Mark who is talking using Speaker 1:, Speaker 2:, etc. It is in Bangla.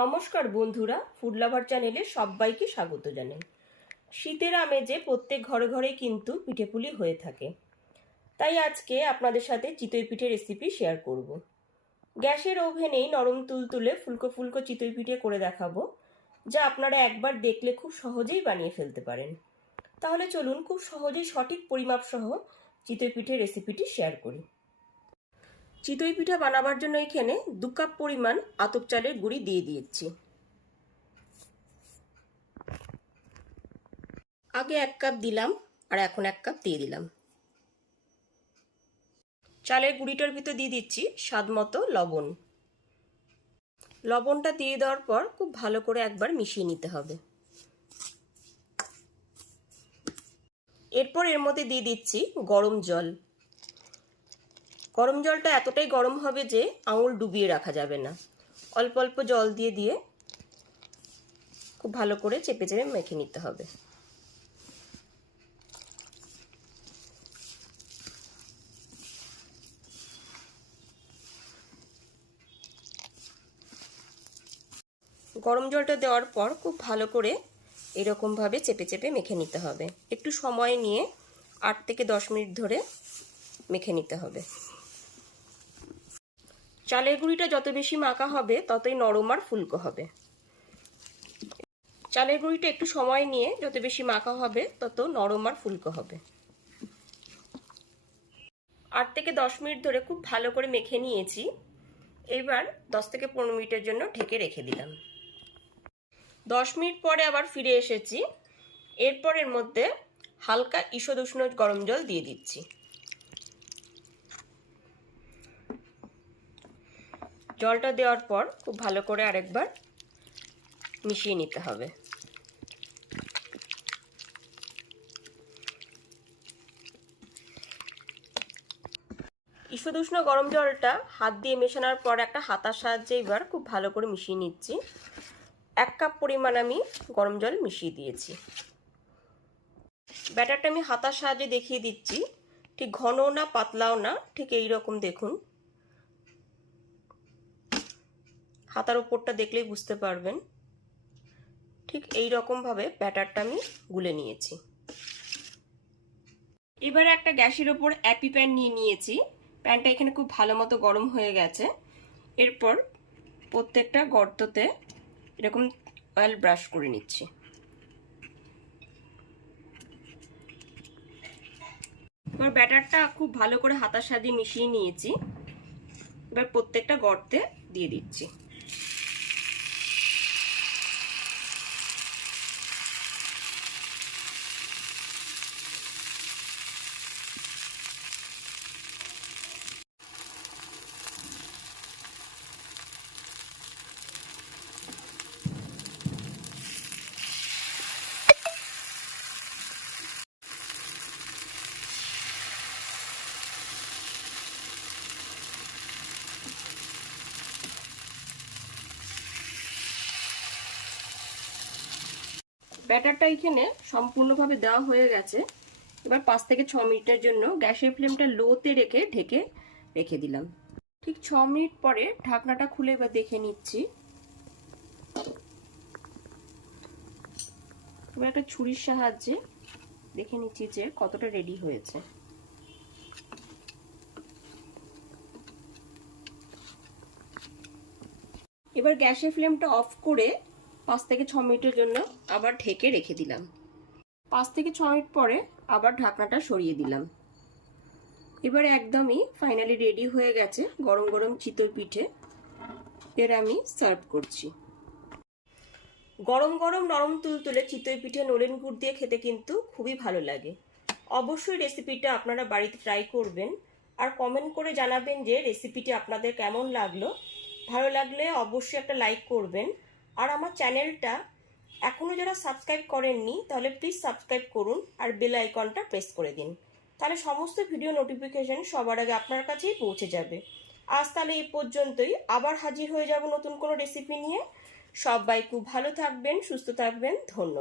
Speaker 1: নমস্কার বন্ধুরা ফুড লাভার চ্যানেলে সবাইকে স্বাগত জানাই। শীতের আমেজে প্রত্যেক ঘরে ঘরে কিন্তু পিঠেপুলি হয়ে থাকে। তাই আজকে আপনাদের সাথে চিতই পিঠে রেসিপি শেয়ার করব। গ্যাসের ওভেনেই নরম তুলতুলে ফুলকো ফুলকো চিতই পিঠে করে দেখাবো, যা আপনারা একবার দেখলে খুব সহজেই বানিয়ে ফেলতে পারেন। তাহলে চলুন খুব সহজেই সঠিক পরিমাপ সহ চিতই পিঠে রেসিপিটি শেয়ার করি। চিতই পিঠা বানাবার জন্য এখানে দু কাপ পরিমাণ আতপ চালের গুঁড়ি দিয়ে দিয়েছি। আগে এক কাপ দিলাম আর এখন এক কাপ দিয়ে দিলাম। চালের গুঁড়িটার ভিতর দিয়ে দিচ্ছি স্বাদ মতো লবণ। লবণটা দিয়ে দেওয়ার পর খুব ভালো করে একবার মিশিয়ে নিতে হবে। এরপর এর মধ্যে দিয়ে দিচ্ছি গরম জল। গরম জলটা এতটাই গরম হবে যে আঙুল ডুবিয়ে রাখা যাবে না। অল্প অল্প জল দিয়ে দিয়ে খুব ভালো করে চেপে চেপে মেখে নিতে হবে। গরম জলটা দেওয়ার পর খুব ভালো করে এরকমভাবে চেপে চেপে মেখে নিতে হবে। একটু সময় নিয়ে আট থেকে দশ মিনিট ধরে মেখে নিতে হবে। চালের গুঁড়িটা যত বেশি মাখা হবে, ততই নরম আর ফুলকো হবে। চালের গুঁড়িটা একটু সময় নিয়ে যত বেশি মাখা হবে, তত নরম আর ফুলকো হবে। আট থেকে দশ মিনিট ধরে খুব ভালো করে মেখে নিয়েছি। এবার দশ থেকে পনেরো মিনিটের জন্য ঢেকে রেখে দিলাম। দশ মিনিট পরে আবার ফিরে এসেছি। এরপর এর মধ্যে হালকা ঈষদ উষ্ণ গরম জল দিয়ে দিচ্ছি। জলটা দেওয়ার পর খুব ভালো করে আরেকবার মিশিয়ে নিতে হবে। ঈষদ উষ্ণ গরম জলটা হাত দিয়ে মেশানোর পর একটা হাতার সাহায্যে এবার খুব ভালো করে মিশিয়ে নিচ্ছি। এক কাপ পরিমাণ আমি গরম জল মিশিয়ে দিয়েছি। ব্যাটারটা আমি হাতার সাহায্যে দেখিয়ে দিচ্ছি। ঠিক ঘনও না, পাতলাও না, ঠিক এই রকম দেখুন। হাতার ওপরটা দেখলেই বুঝতে পারবেন। ঠিক এই রকমভাবে ব্যাটারটা আমি গুলে নিয়েছি। এবারে একটা গ্যাসের ওপর অ্যাপি প্যান নিয়ে নিয়েছি। প্যানটা এখানে খুব ভালো মতো গরম হয়ে গেছে। এরপর প্রত্যেকটা গর্ততে এরকম অয়েল ব্রাশ করে নিচ্ছি। এবার ব্যাটারটা খুব ভালো করে হাতার সাজিয়ে মিশিয়ে নিয়েছি। এবার প্রত্যেকটা গর্তে দিয়ে দিচ্ছি। ব্যাটারটা এখানে সম্পূর্ণভাবে দেওয়া হয়ে গেছে। এবার পাঁচ থেকে ছ মিনিটের জন্য গ্যাসের ফ্লেমটা লোতে রেখে ঢেকে রেখে দিলাম। ঠিক ছ মিনিট পরে ঢাকনাটা খুলে এবার দেখে নিচ্ছি। এবার একটা ছুরির সাহায্যে দেখে নিচ্ছি যে কতটা রেডি হয়েছে। এবার গ্যাসের ফ্লেমটা অফ করে পাঁচ থেকে ছ মিনিটের জন্য আবার ঢেকে রেখে দিলাম। পাঁচ থেকে ছ মিনিট পরে আবার ঢাকনাটা সরিয়ে দিলাম। এবার একদমই ফাইনালি রেডি হয়ে গেছে গরম গরম চিতই পিঠে। এর আমি সার্ভ করছি। গরম গরম নরম তুলতুলে চিতই পিঠে নলেন গুড় দিয়ে খেতে কিন্তু খুবই ভালো লাগে। অবশ্যই রেসিপিটা আপনারা বাড়িতে ট্রাই করবেন। আর কমেন্ট করে জানাবেন যে রেসিপিটি আপনাদের কেমন লাগল। ভালো লাগলে অবশ্যই একটা লাইক করবেন। আর আমার চ্যানেলটা এখনও যারা সাবস্ক্রাইব করেননি, তাহলে প্লিজ সাবস্ক্রাইব করুন আর বেল আইকনটা প্রেস করে দিন। তাহলে সমস্ত ভিডিও নোটিফিকেশন সবার আগে আপনার কাছেই পৌঁছে যাবে। আজ তাহলে এই পর্যন্তই। আবার হাজির হয়ে যাব নতুন কোনো রেসিপি নিয়ে। সবাই খুব ভালো থাকবেন, সুস্থ থাকবেন। ধন্যবাদ।